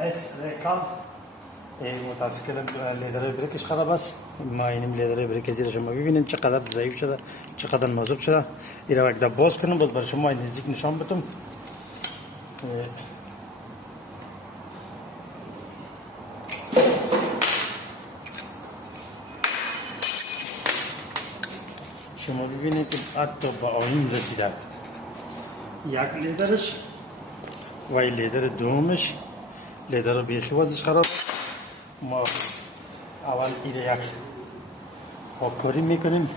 رکام متاسفانه لیدر بریکش خراب است. ما اینم لیدر بریک زیر شما ببینید چقدر ضعیف شده، چقدر نازک شده. این را اگه باز کنم باز بر شما نزدیک نشان بدم. شما ببینید که حتی با آین رسیده. یک لیدرش و این لیدر دومش، لیدر بیخی وزش خراب. ما اول این یک پاککاری میکنیم.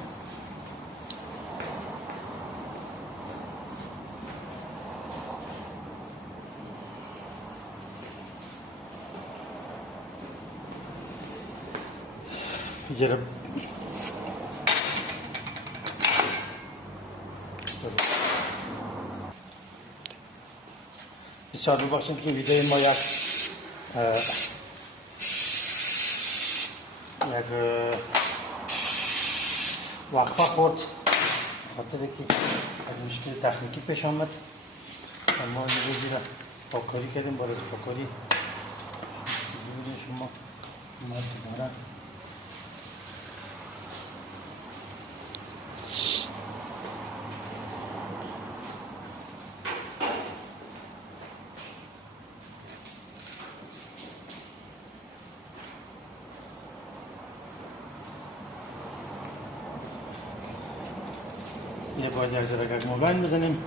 جرب بسیار ببخشید که ویدیو ما یک وقفه خورد خاطر که از مشکل تکنیکی پیش آمد. اما امروزی را پاککاری کردیم. باید پاککاری ببینید شما اومد دوباره یه باید یک ذره مبین بزنیم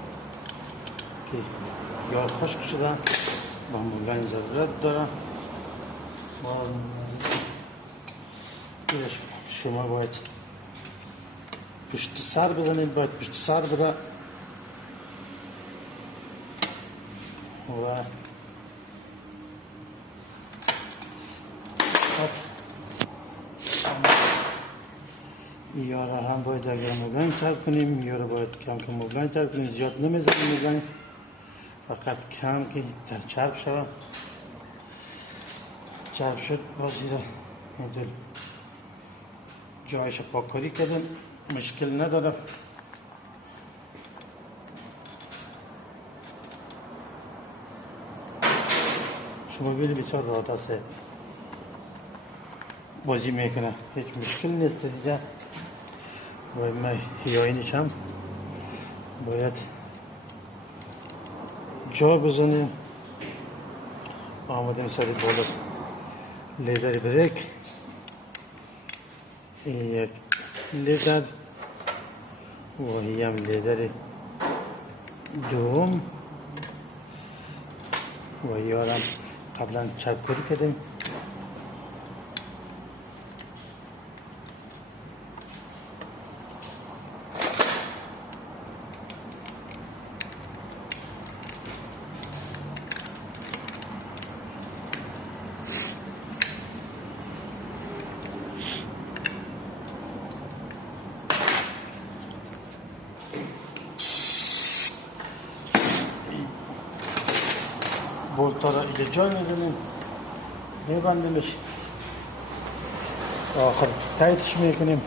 که یا خشک شده با مبین ضرورت داره. شما باید پشت سر بزنید، باید پشت سر بره و یا را هم باید اگر مبین تر کنیم، یا را باید کم کم مبین تر کنیم. زیاد نمیزنیم مبین، فقط کم که چرب شود. چرب شد باز را میدون جایش پاککاری کردیم، مشکل نداره. شما ببینید بسیار راحت است، بازی میکنه، هیچ مشکل نیست دیگه. و ما هیاینش هم باید جا بزنیم. آمدیم سر بالا لیدر بریک. این یک لیدر و این هم لیدر دوم و یارم قبلا چرب کاری کردیم. بولتا را اینجا جای میزنیم، میبندیمش، آخر تایتش میکنیم.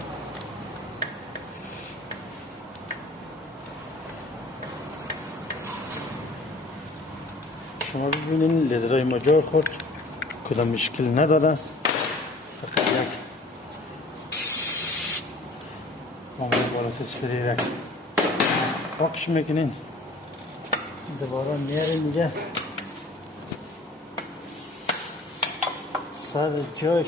شما ببینین لیدرهای ما جای خورد، کدام مشکل نداره. فقط یک آمون بالا تسفری رک پاکش میکنین. دوباره میاریم اینجا سر جاش.